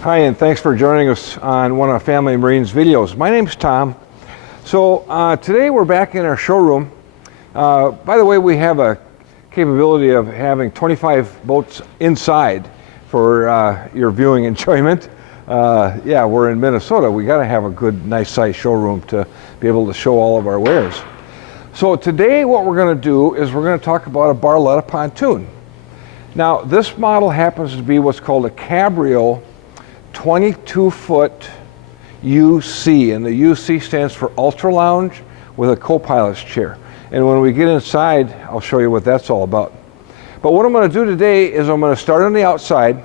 Hi, and thanks for joining us on one of Family Marine's videos. My name's Tom. So today we're back in our showroom. By the way, we have a capability of having 25 boats inside for your viewing enjoyment. Yeah, we're in Minnesota. We got to have a good, nice size showroom to be able to show all of our wares. So today what we're going to do is we're going to talk about a Barletta pontoon. Now this model happens to be what's called a Cabrio 22-foot UC, and the UC stands for Ultra Lounge with a co-pilot's chair. And when we get inside, I'll show you what that's all about. But what I'm going to do today is I'm going to start on the outside,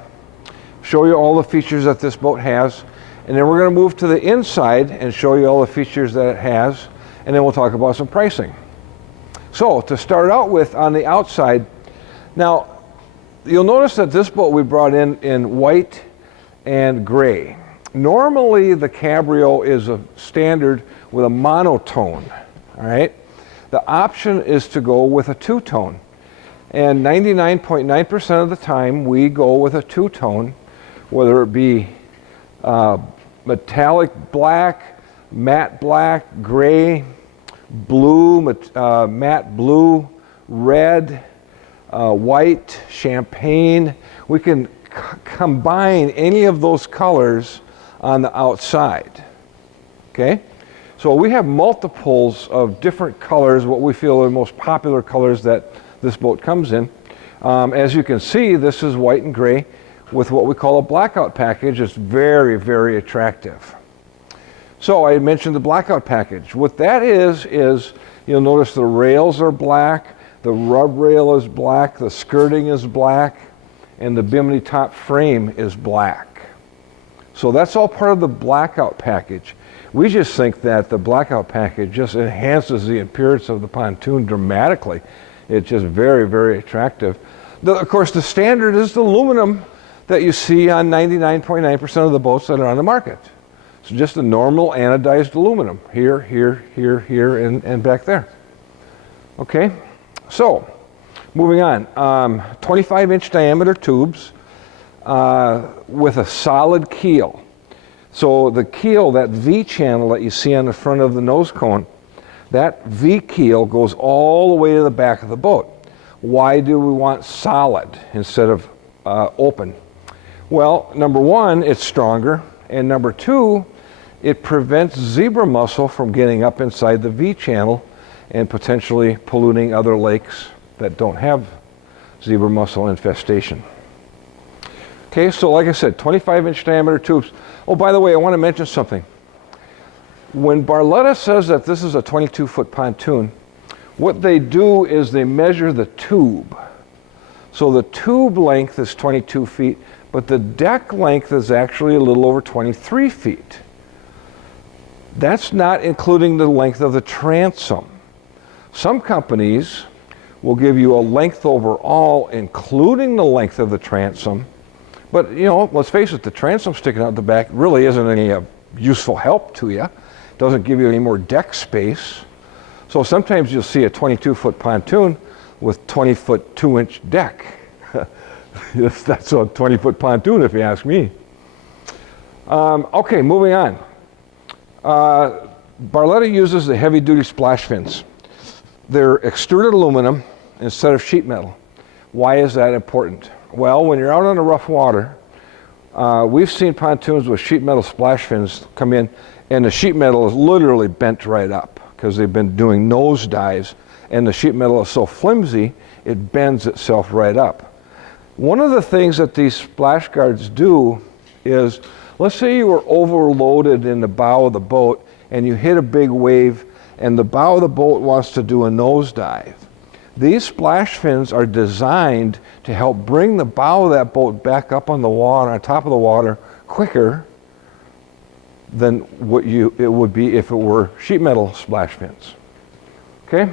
show you all the features that this boat has, and then we're going to move to the inside and show you all the features that it has, and then we'll talk about some pricing. So to start out with on the outside, now you'll notice that this boat we brought in white and gray. Normally the Cabrio is a standard with a monotone, all right? The option is to go with a two-tone, and 99.9% of the time we go with a two-tone, whether it be metallic black, matte black, gray, blue, matte blue, red, white, champagne. We can combine any of those colors on the outside, okay? So we have multiples of different colors, what we feel are the most popular colors that this boat comes in. As you can see, this is white and gray with what we call a blackout package. It's very, very attractive. So I mentioned the blackout package. What that is you'll notice the rails are black, the rub rail is black, the skirting is black, and the bimini top frame is black. So that's all part of the blackout package. We just think that the blackout package just enhances the appearance of the pontoon dramatically. It's just very, very attractive. Of course, the standard is the aluminum that you see on 99.9% of the boats that are on the market. So just a normal anodized aluminum, here, here, here, here, and back there. Okay, so moving on, 25-inch diameter tubes with a solid keel. So the keel, that V channel that you see on the front of the nose cone, that V keel goes all the way to the back of the boat. Why do we want solid instead of open? Well, number one, it's stronger, and number two, it prevents zebra mussel from getting up inside the V channel and potentially polluting other lakes that don't have zebra mussel infestation. Okay, so like I said, 25-inch diameter tubes. Oh, by the way, I want to mention something. When Barletta says that this is a 22-foot pontoon, what they do is they measure the tube. So the tube length is 22 feet, but the deck length is actually a little over 23 feet. That's not including the length of the transom. Some companies will give you a length overall, including the length of the transom. But, you know, let's face it, the transom sticking out the back really isn't any useful help to you. It doesn't give you any more deck space. So sometimes you'll see a 22-foot pontoon with 20-foot 2-inch deck. That's a 20-foot pontoon if you ask me. Okay, moving on. Barletta uses the heavy-duty splash fins. They're extruded aluminum instead of sheet metal. Why is that important? Well, when you're out on the rough water, we've seen pontoons with sheet metal splash fins come in, and the sheet metal is literally bent right up because they've been doing nose dives, and the sheet metal is so flimsy, it bends itself right up. One of the things that these splash guards do is, let's say you were overloaded in the bow of the boat and you hit a big wave and the bow of the boat wants to do a nosedive. These splash fins are designed to help bring the bow of that boat back up on the water, on top of the water, quicker than what it would be if it were sheet metal splash fins. Okay?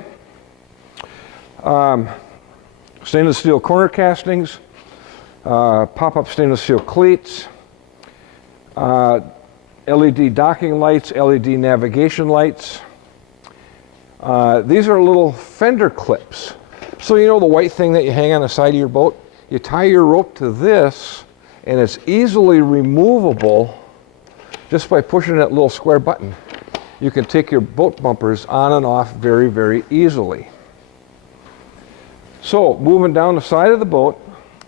Stainless steel corner castings, pop-up stainless steel cleats, LED docking lights, LED navigation lights. These are little fender clips. So you know the white thing that you hang on the side of your boat? You tie your rope to this and it's easily removable just by pushing that little square button. You can take your boat bumpers on and off very, very easily. So moving down the side of the boat,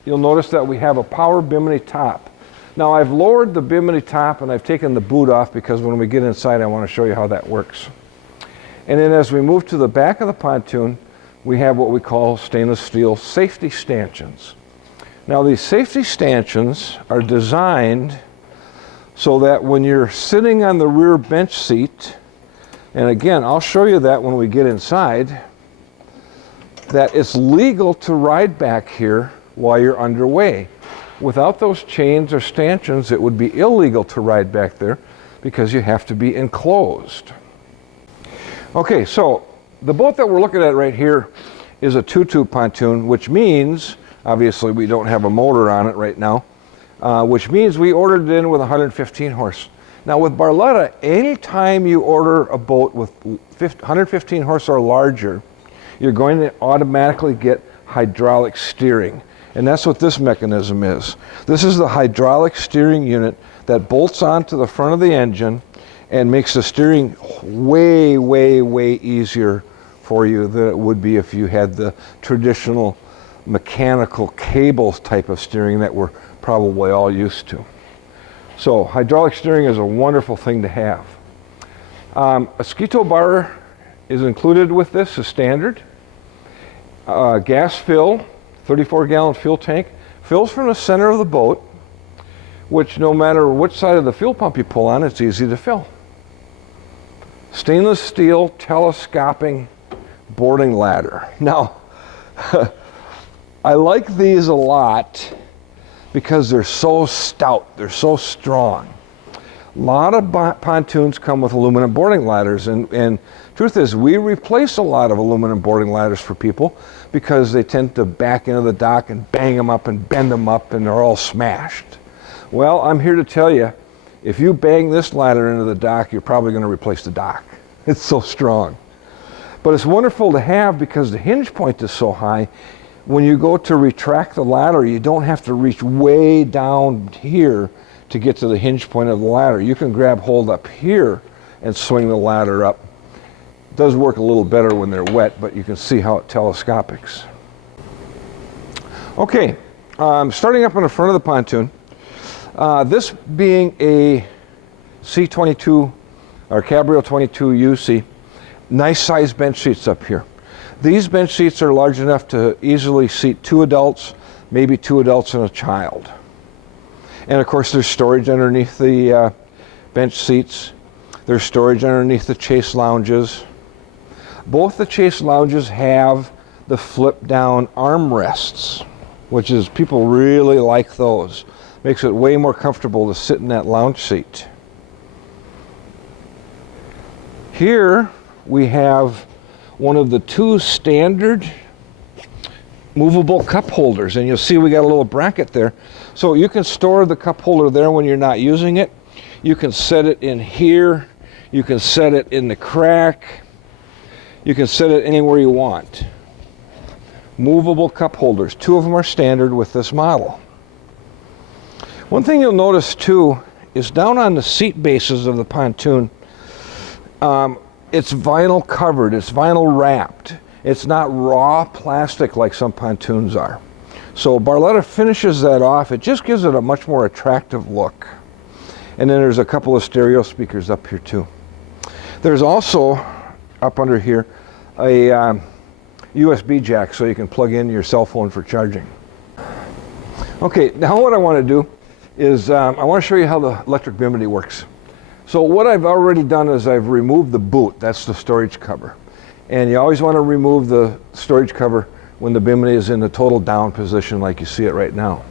you'll notice that we have a power bimini top. Now I've lowered the bimini top and I've taken the boot off because when we get inside I want to show you how that works. And then as we move to the back of the pontoon, we have what we call stainless steel safety stanchions. Now these safety stanchions are designed so that when you're sitting on the rear bench seat, and again, I'll show you that when we get inside, that it's legal to ride back here while you're underway. Without those chains or stanchions, it would be illegal to ride back there because you have to be enclosed. Okay, so the boat that we're looking at right here is a 2-tube pontoon, which means, obviously we don't have a motor on it right now, which means we ordered it in with 115 horse. Now with Barletta, anytime you order a boat with 115 horse or larger, you're going to automatically get hydraulic steering. And that's what this mechanism is. This is the hydraulic steering unit that bolts onto the front of the engine and makes the steering way, way, way easier for you than it would be if you had the traditional mechanical cable type of steering that we're probably all used to. So hydraulic steering is a wonderful thing to have. A Skeeto bar is included with this as standard. Gas fill, 34-gallon fuel tank, fills from the center of the boat, which no matter which side of the fuel pump you pull on, it's easy to fill. Stainless steel telescoping boarding ladder. Now, I like these a lot because they're so stout, they're so strong. A lot of pontoons come with aluminum boarding ladders, and truth is, we replace a lot of aluminum boarding ladders for people because they tend to back into the dock and bang them up and bend them up and they're all smashed. Well, I'm here to tell you, if you bang this ladder into the dock, you're probably going to replace the dock. It's so strong. But it's wonderful to have because the hinge point is so high. When you go to retract the ladder, you don't have to reach way down here to get to the hinge point of the ladder. You can grab hold up here and swing the ladder up. It does work a little better when they're wet, but you can see how it telescopics. Okay, starting up on the front of the pontoon, this being a C22 or Cabrio 22 UC, nice size bench seats up here. These bench seats are large enough to easily seat 2 adults, maybe 2 adults and a child. And of course there's storage underneath the bench seats. There's storage underneath the chase lounges. Both the chase lounges have the flip down armrests, which is, people really like those. Makes it way more comfortable to sit in that lounge seat. Here we have one of the 2 standard movable cup holders, and you'll see we got a little bracket there. So you can store the cup holder there when you're not using it. You can set it in here. You can set it in the crack. You can set it anywhere you want. Movable cup holders. 2 of them are standard with this model. One thing you'll notice too is down on the seat bases of the pontoon, it's vinyl covered, it's vinyl wrapped. It's not raw plastic like some pontoons are. So Barletta finishes that off. It just gives it a much more attractive look. And then there's a couple of stereo speakers up here too. There's also, up under here, a USB jack so you can plug in your cell phone for charging. Okay, now what I want to do is I want to show you how the electric bimini works. So what I've already done is I've removed the boot. That's the storage cover. And you always want to remove the storage cover when the bimini is in the total down position like you see it right now.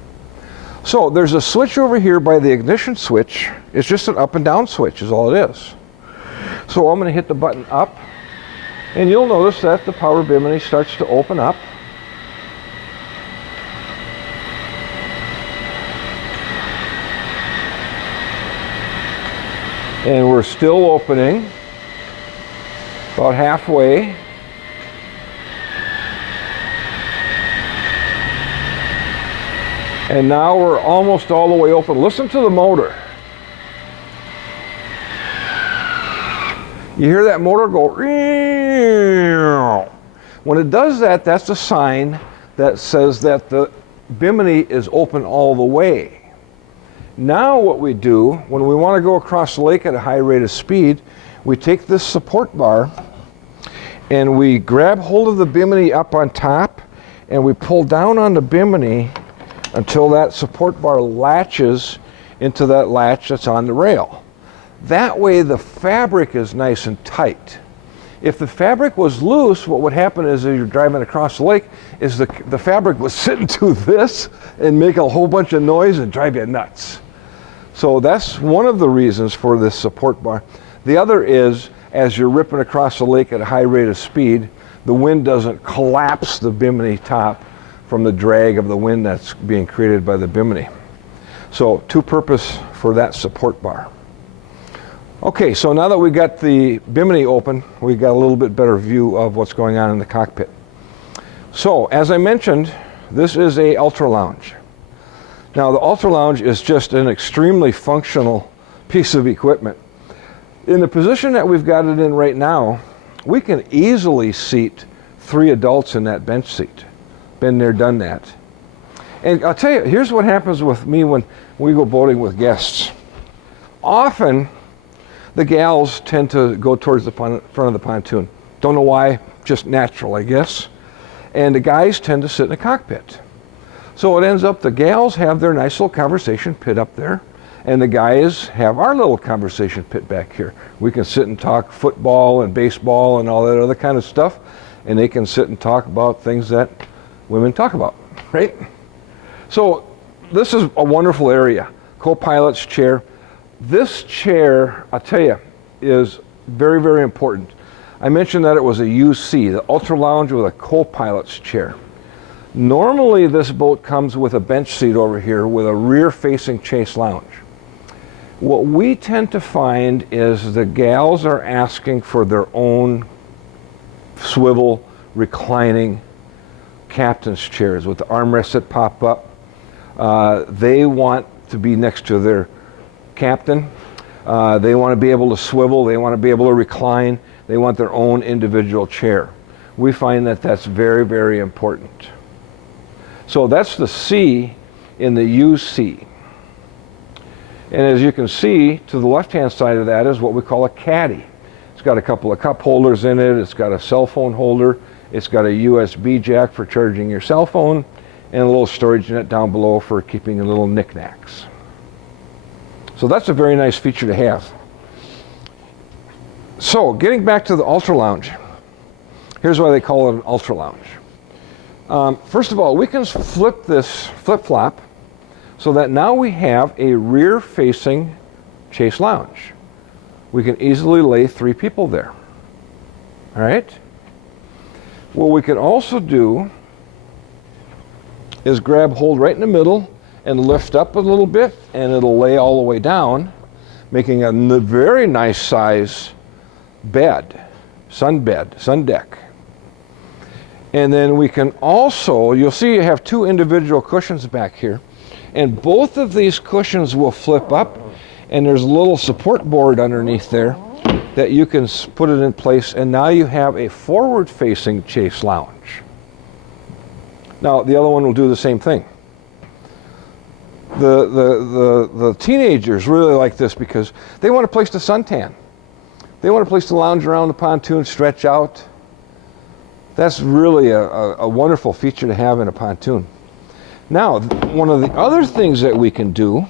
So there's a switch over here by the ignition switch. It's just an up and down switch is all it is. So I'm going to hit the button up, and you'll notice that the power bimini starts to open up. And we're still opening, about halfway. And now we're almost all the way open. Listen to the motor. You hear that motor go. When it does that, that's a sign that says that the bimini is open all the way. Now what we do, when we want to go across the lake at a high rate of speed, we take this support bar and we grab hold of the bimini up on top and we pull down on the bimini until that support bar latches into that latch that's on the rail. That way the fabric is nice and tight. If the fabric was loose, what would happen is as you're driving across the lake is the fabric would sit into this and make a whole bunch of noise and drive you nuts. So that's one of the reasons for this support bar. The other is as you're ripping across the lake at a high rate of speed, the wind doesn't collapse the bimini top from the drag of the wind that's being created by the bimini. So two purposes for that support bar. Okay, so now that we got the bimini open, we got a little bit better view of what's going on in the cockpit. So, as I mentioned, this is a ultra lounge. Now, the ultra lounge is just an extremely functional piece of equipment. In the position that we've got it in right now, we can easily seat 3 adults in that bench seat. Been there, done that. And I'll tell you, here's what happens with me when we go boating with guests. Often, the gals tend to go towards the front of the pontoon. Don't know why, just natural, I guess. And the guys tend to sit in the cockpit. So it ends up the gals have their nice little conversation pit up there, and the guys have our little conversation pit back here. We can sit and talk football and baseball and all that other kind of stuff, and they can sit and talk about things that women talk about, right? So this is a wonderful area. Co-pilot's chair. This chair, I'll tell you, is very, very important. I mentioned that it was a UC, the Ultra Lounge with a co-pilot's chair. Normally this boat comes with a bench seat over here with a rear-facing chase lounge. What we tend to find is the gals are asking for their own swivel, reclining captain's chairs with the armrests that pop up. They want to be next to their captain. They want to be able to swivel. They want to be able to recline. They want their own individual chair. We find that that's very, very important. So that's the C in the UC. And as you can see, to the left-hand side of that is what we call a caddy. It's got a couple of cup holders in it. It's got a cell phone holder. It's got a USB jack for charging your cell phone and a little storage net down below for keeping the little knickknacks. So that's a very nice feature to have. So getting back to the Ultra Lounge, here's why they call it an Ultra Lounge. First of all, we can flip this flip-flop so that now we have a rear-facing chase lounge. We can easily lay 3 people there. All right? What we can also do is grab hold right in the middle and lift up a little bit, and it'll lay all the way down, making a very nice size bed, sun deck. And then we can also, you'll see you have 2 individual cushions back here, and both of these cushions will flip up, and there's a little support board underneath there that you can put it in place, and now you have a forward-facing chase lounge. Now, the other one will do the same thing. The teenagers really like this because they want a place to suntan. They want a place to lounge around the pontoon, stretch out. That's really a wonderful feature to have in a pontoon. Now, one of the other things that we can do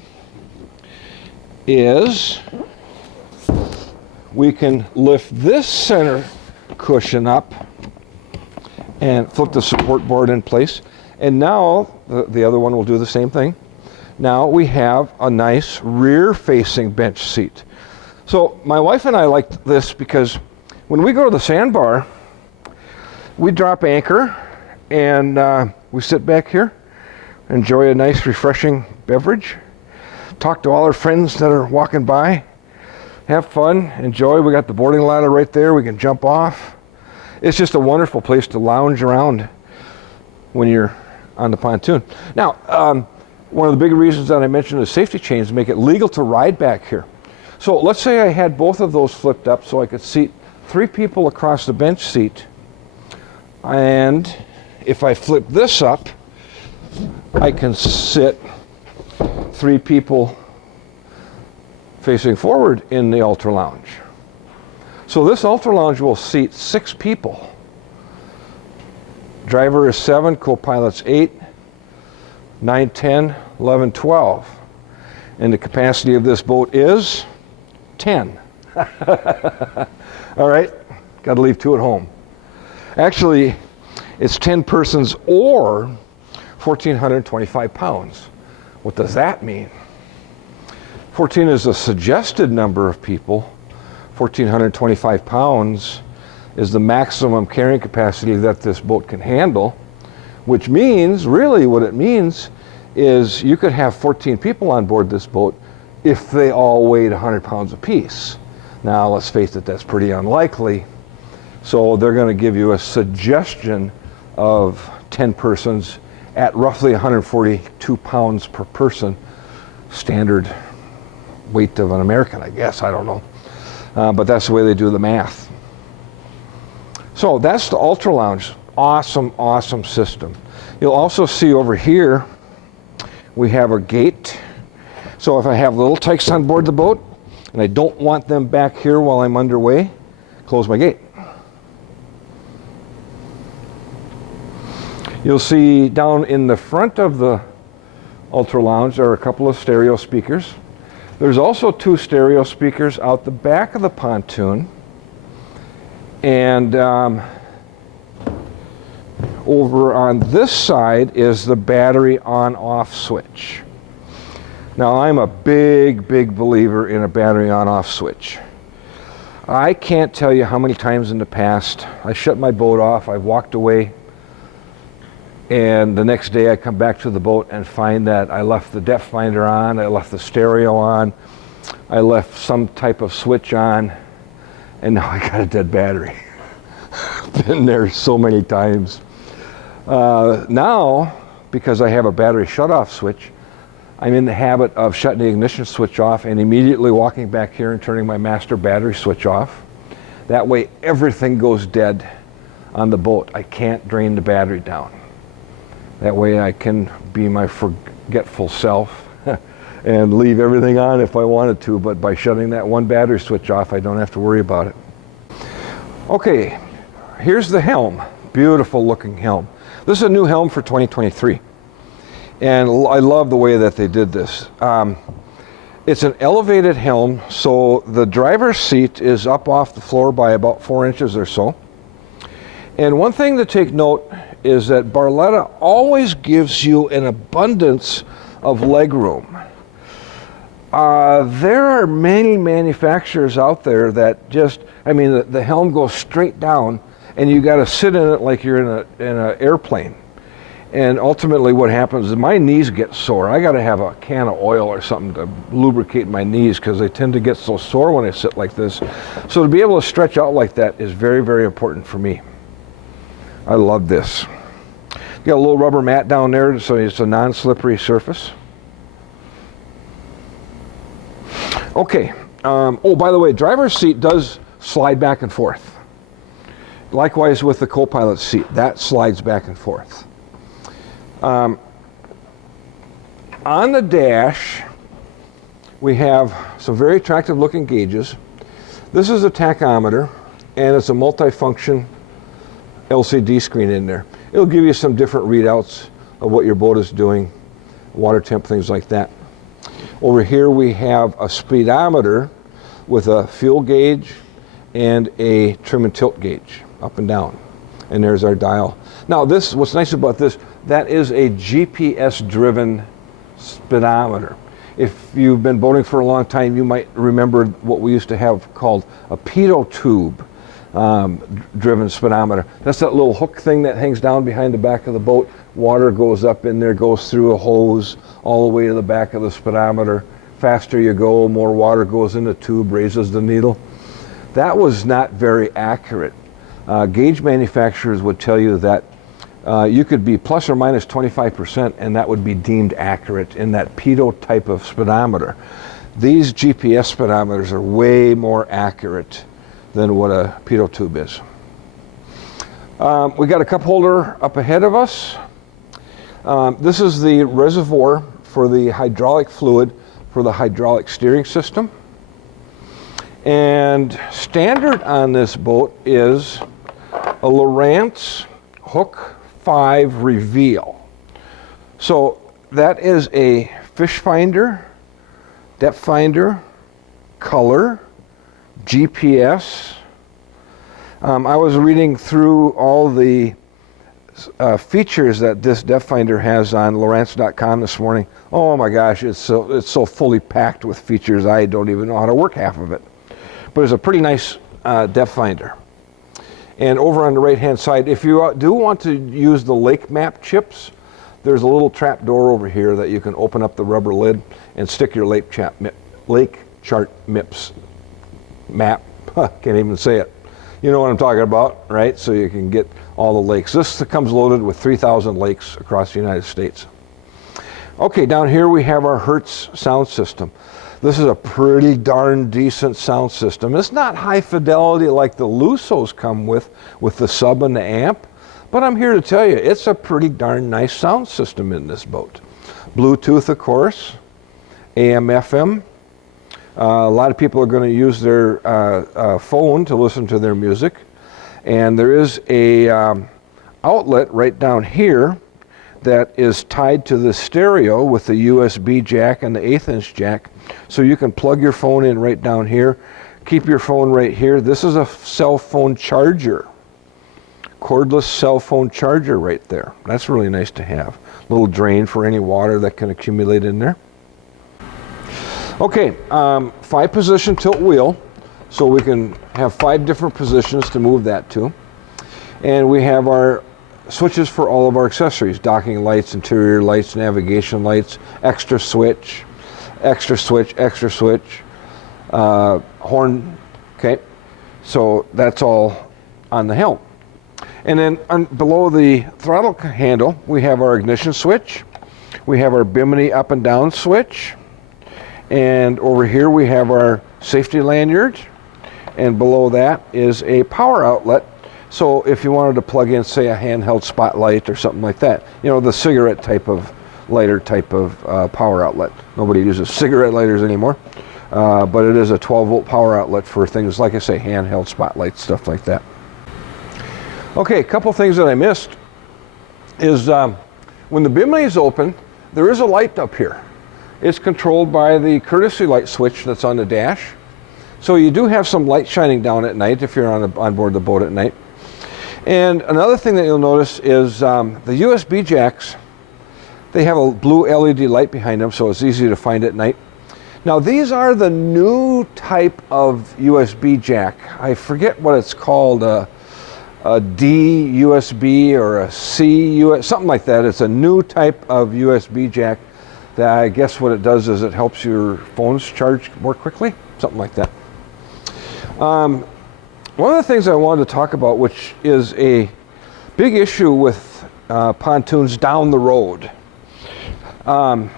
is we can lift this center cushion up and flip the support board in place. And now, the other one will do the same thing. Now we have a nice rear-facing bench seat. So my wife and I like this because when we go to the sandbar, we drop anchor and we sit back here, enjoy a nice refreshing beverage, talk to all our friends that are walking by, have fun, enjoy. We got the boarding ladder right there. We can jump off. It's just a wonderful place to lounge around when you're on the pontoon. Now, one of the big reasons that I mentioned is safety chains make it legal to ride back here. So let's say I had both of those flipped up so I could seat 3 people across the bench seat. And if I flip this up, I can sit 3 people facing forward in the Ultra Lounge. So this Ultra Lounge will seat 6 people. Driver is 7, co-pilot's 8, 9, 10, 11, 12. And the capacity of this boat is 10. All right, got to leave 2 at home. Actually, it's 10 persons or 1,425 pounds. What does that mean? 14 is a suggested number of people. 1,425 pounds is the maximum carrying capacity that this boat can handle, which means, really what it means is you could have 14 people on board this boat if they all weighed 100 pounds apiece. Now, let's face it, that's pretty unlikely. So they're going to give you a suggestion of 10 persons at roughly 142 pounds per person, standard weight of an American, I guess, I don't know. But that's the way they do the math. So that's the Ultra Lounge. Awesome, awesome system. You'll also see over here, we have a gate. So if I have little tykes on board the boat, and I don't want them back here while I'm underway, close my gate. You'll see down in the front of the Ultra Lounge, there are a couple of stereo speakers. There's also 2 stereo speakers out the back of the pontoon. And over on this side is the battery on-off switch. Now, I'm a big, big believer in a battery on-off switch. I can't tell you how many times in the past I shut my boat off, I walked away, and the next day I come back to the boat and find that I left the depth finder on, I left the stereo on, I left some type of switch on, and now I got a dead battery. Been there so many times. Now, because I have a battery shut-off switch, I'm in the habit of shutting the ignition switch off and immediately walking back here and turning my master battery switch off. That way everything goes dead on the boat. I can't drain the battery down. That way I can be my forgetful self and leave everything on if I wanted to, but by shutting that one battery switch off, I don't have to worry about it. Okay, here's the helm. Beautiful looking helm. This is a new helm for 2023. And I love the way that they did this. It's an elevated helm, so the driver's seat is up off the floor by about 4 inches or so. And one thing to take note is that Barletta always gives you an abundance of leg room. There are many manufacturers out there that just, I mean, the helm goes straight down and you got to sit in it like you're in an airplane. And ultimately what happens is my knees get sore. I got to have a can of oil or something to lubricate my knees because they tend to get so sore when I sit like this. So to be able to stretch out like that is very, very important for me. I love this. You got a little rubber mat down there so it's a non-slippery surface. Okay. Oh, by the way, driver's seat does slide back and forth. Likewise with the co-pilot seat, that slides back and forth. On the dash, we have some very attractive looking gauges. This is a tachometer, and it's a multi-function LCD screen in there. It'll give you some different readouts of what your boat is doing, water temp, things like that. Over here we have a speedometer with a fuel gauge and a trim and tilt gauge, up and down. And there's our dial. Now this, what's nice about this, that is a GPS-driven speedometer. If you've been boating for a long time, you might remember what we used to have called a pitot tube driven speedometer. That's that little hook thing that hangs down behind the back of the boat. Water goes up in there, goes through a hose all the way to the back of the speedometer. Faster you go, more water goes in the tube, raises the needle. That was not very accurate. Gauge manufacturers would tell you that you could be plus or minus 25%, and that would be deemed accurate in that pitot type of speedometer. These GPS speedometers are way more accurate than what a pitot tube is. We got a cup holder up ahead of us. This is the reservoir for the hydraulic fluid for the hydraulic steering system. And standard on this boat is a Lowrance Hook 5 reveal. So that is a fish finder, depth finder, color, GPS. I was reading through all the features that this depth finder has on Lowrance.com this morning. Oh my gosh, it's so fully packed with features I don't even know how to work half of it. But it's a pretty nice depth finder. And over on the right hand side, if you do want to use the lake map chips, there's a little trap door over here that you can open up the rubber lid and stick your lake chart MIPS map. Can't even say it. You know what I'm talking about, right? So you can get all the lakes. This comes loaded with 3,000 lakes across the United States. Okay, down here we have our Hertz sound system. This is a pretty darn decent sound system. It's not high fidelity like the Lusos come with the sub and the amp, but I'm here to tell you, it's a pretty darn nice sound system in this boat. Bluetooth, of course, AM, FM. A lot of people are going to use their phone to listen to their music. And there is a outlet right down here that is tied to the stereo with the USB jack and the 1/8 inch jack. So you can plug your phone in right down here, keep your phone right here. This is a cell phone charger, cordless cell phone charger right there. That's really nice to have. Little drain for any water that can accumulate in there. Okay, 5-position tilt wheel, so we can have 5 different positions to move that to. And we have our switches for all of our accessories: docking lights, interior lights, navigation lights, extra switch, extra switch, extra switch, horn. Okay, so that's all on the helm. And then below the throttle handle, we have our ignition switch. We have our bimini up and down switch. And over here we have our safety lanyard, and below that is a power outlet. So if you wanted to plug in, say, a handheld spotlight or something like that, you know, the cigarette type of lighter type of power outlet. Nobody uses cigarette lighters anymore, but it is a 12-volt power outlet for things like, I say, handheld spotlights, stuff like that. Okay, a couple things that I missed is when the bimini is open, there is a light up here. It's controlled by the courtesy light switch that's on the dash. So you do have some light shining down at night if you're on board the boat at night. And another thing that you'll notice is the USB jacks, they have a blue LED light behind them, so it's easy to find at night. Now these are the new type of USB jack. I forget what it's called, a D USB or a C USB, something like that. It's a new type of USB jack that I guess what it does is it helps your phones charge more quickly, something like that. One of the things I wanted to talk about, which is a big issue with pontoons down the road. One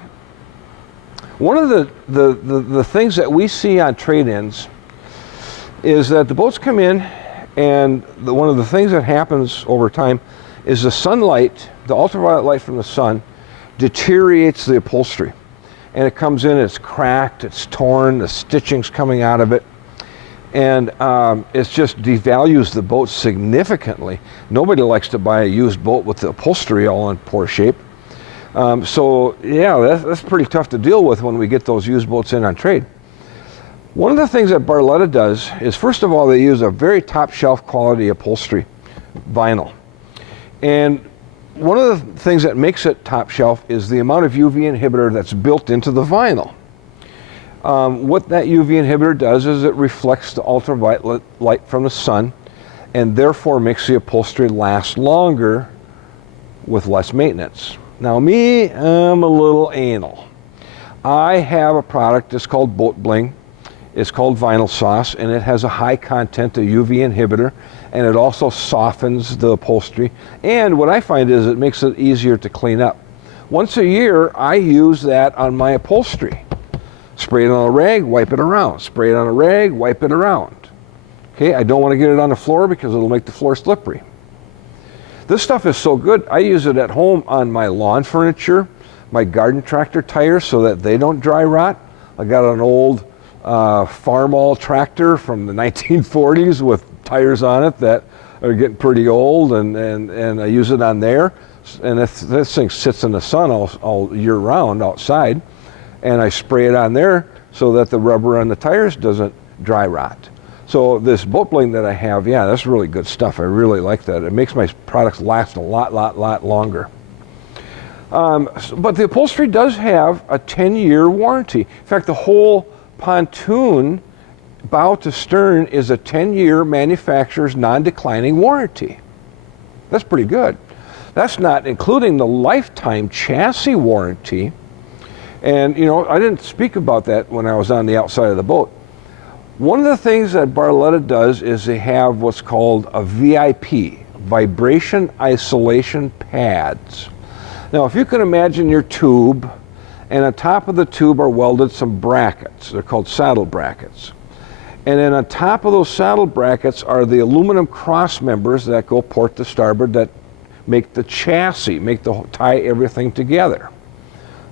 of the things that we see on trade-ins is that the boats come in, and one of the things that happens over time is the sunlight, the ultraviolet light from the sun, deteriorates the upholstery. And it comes in, it's cracked, it's torn, the stitching's coming out of it. And it just devalues the boat significantly. Nobody likes to buy a used boat with the upholstery all in poor shape. So yeah, that's pretty tough to deal with when we get those used boats in on trade. One of the things that Barletta does is, first of all, they use a very top shelf quality upholstery, vinyl. And one of the things that makes it top shelf is the amount of UV inhibitor that's built into the vinyl. What that UV inhibitor does is it reflects the ultraviolet light from the sun, and therefore makes the upholstery last longer with less maintenance. Now me, I'm a little anal. I have a product that's called Boat Bling. It's called vinyl sauce, and it has a high content of UV inhibitor, and it also softens the upholstery. And what I find is it makes it easier to clean up. Once a year, I use that on my upholstery. Spray it on a rag, wipe it around. Spray it on a rag, wipe it around. Okay, I don't want to get it on the floor because it'll make the floor slippery. This stuff is so good. I use it at home on my lawn furniture, my garden tractor tires so that they don't dry rot. I got an old Farmall tractor from the 1940s with tires on it that are getting pretty old, and I use it on there. And this thing sits in the sun all year round outside, and I spray it on there so that the rubber on the tires doesn't dry rot. So this boat bling that I have, yeah, that's really good stuff. I really like that. It makes my products last a lot longer. But the upholstery does have a 10-year warranty. In fact, the whole pontoon, bow to stern, is a 10-year manufacturer's non-declining warranty. That's pretty good. That's not including the lifetime chassis warranty. And, you know, I didn't speak about that when I was on the outside of the boat. One of the things that Barletta does is they have what's called a VIP, vibration isolation pads. Now, if you can imagine your tube, and on top of the tube are welded some brackets. They're called saddle brackets. And then on top of those saddle brackets are the aluminum cross members that go port to starboard that make the chassis, tie everything together.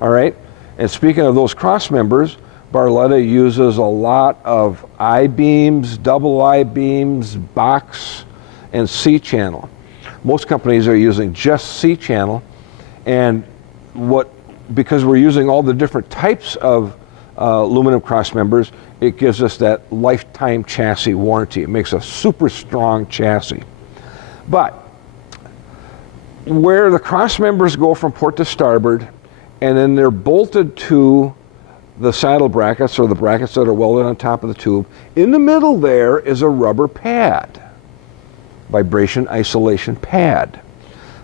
All right? And speaking of those cross members, Barletta uses a lot of I-beams, double I-beams, box, and C-channel. Most companies are using just C-channel, and because we're using all the different types of aluminum cross members, it gives us that lifetime chassis warranty. It makes a super strong chassis. But where the cross members go from port to starboard, and then they're bolted to the saddle brackets, or the brackets that are welded on top of the tube, in the middle there is a rubber pad, vibration isolation pad.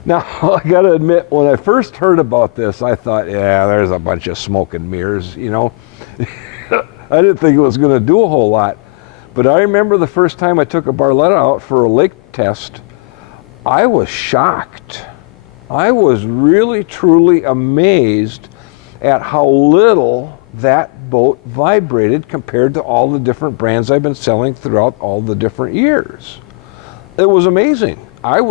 Now, I gotta admit, when I first heard about this, I thought, yeah, there's a bunch of smoke and mirrors, you know. I didn't think it was gonna do a whole lot. But I remember the first time I took a Barletta out for a lake test, I was shocked. I was really, truly amazed at how little that boat vibrated compared to all the different brands I've been selling throughout all the different years. It was amazing. I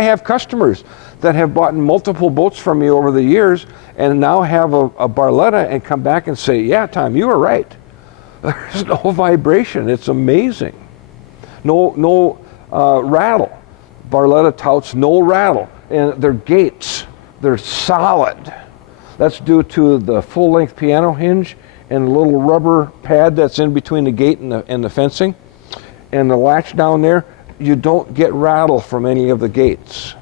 have customers that have bought multiple boats from me over the years and now have a Barletta and come back and say, yeah, Tom, you were right. There's no vibration. It's amazing. No rattle. Barletta touts no rattle. And their gates, they're solid. That's due to the full-length piano hinge and the little rubber pad that's in between the gate and the fencing. And the latch down there, you don't get rattle from any of the gates.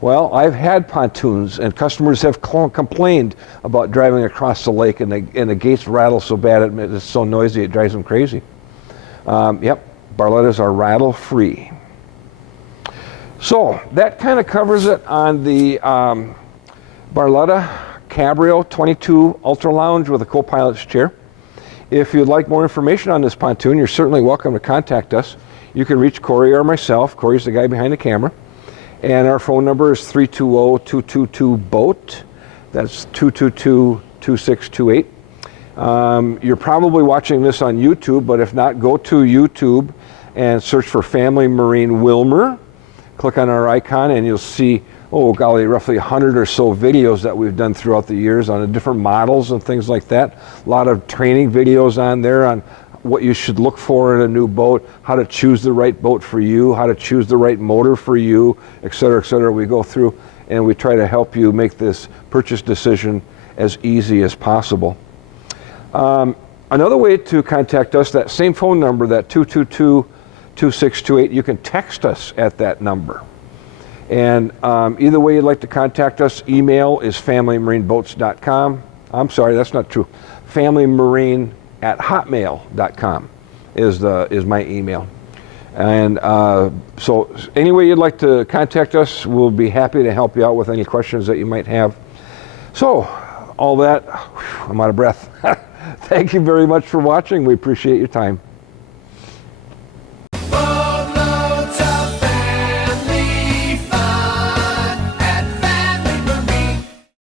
Well, I've had pontoons, and customers have complained about driving across the lake, and the gates rattle so bad, it's so noisy, it drives them crazy. Yep, Barlettas are rattle-free. So that kind of covers it on the Barletta Cabrio 22 Ultra Lounge with a co-pilot's chair. If you'd like more information on this pontoon, you're certainly welcome to contact us. You can reach Corey or myself. Corey's the guy behind the camera. And our phone number is 320-222-BOAT. That's 222-2628. You're probably watching this on YouTube, but if not, go to YouTube and search for Family Marine Willmar. Click on our icon and you'll see, oh golly, roughly 100 or so videos that we've done throughout the years on the different models and things like that. A lot of training videos on there on what you should look for in a new boat, how to choose the right boat for you, how to choose the right motor for you, et cetera, et cetera. We go through and we try to help you make this purchase decision as easy as possible. Another way to contact us, that same phone number, that 222-2628, you can text us at that number. And either way you'd like to contact us, email is familymarineboats.com. I'm sorry, that's not true. familymarine@hotmail.com is my email. And so any way you'd like to contact us, we'll be happy to help you out with any questions that you might have. So all that, I'm out of breath. Thank you very much for watching. We appreciate your time.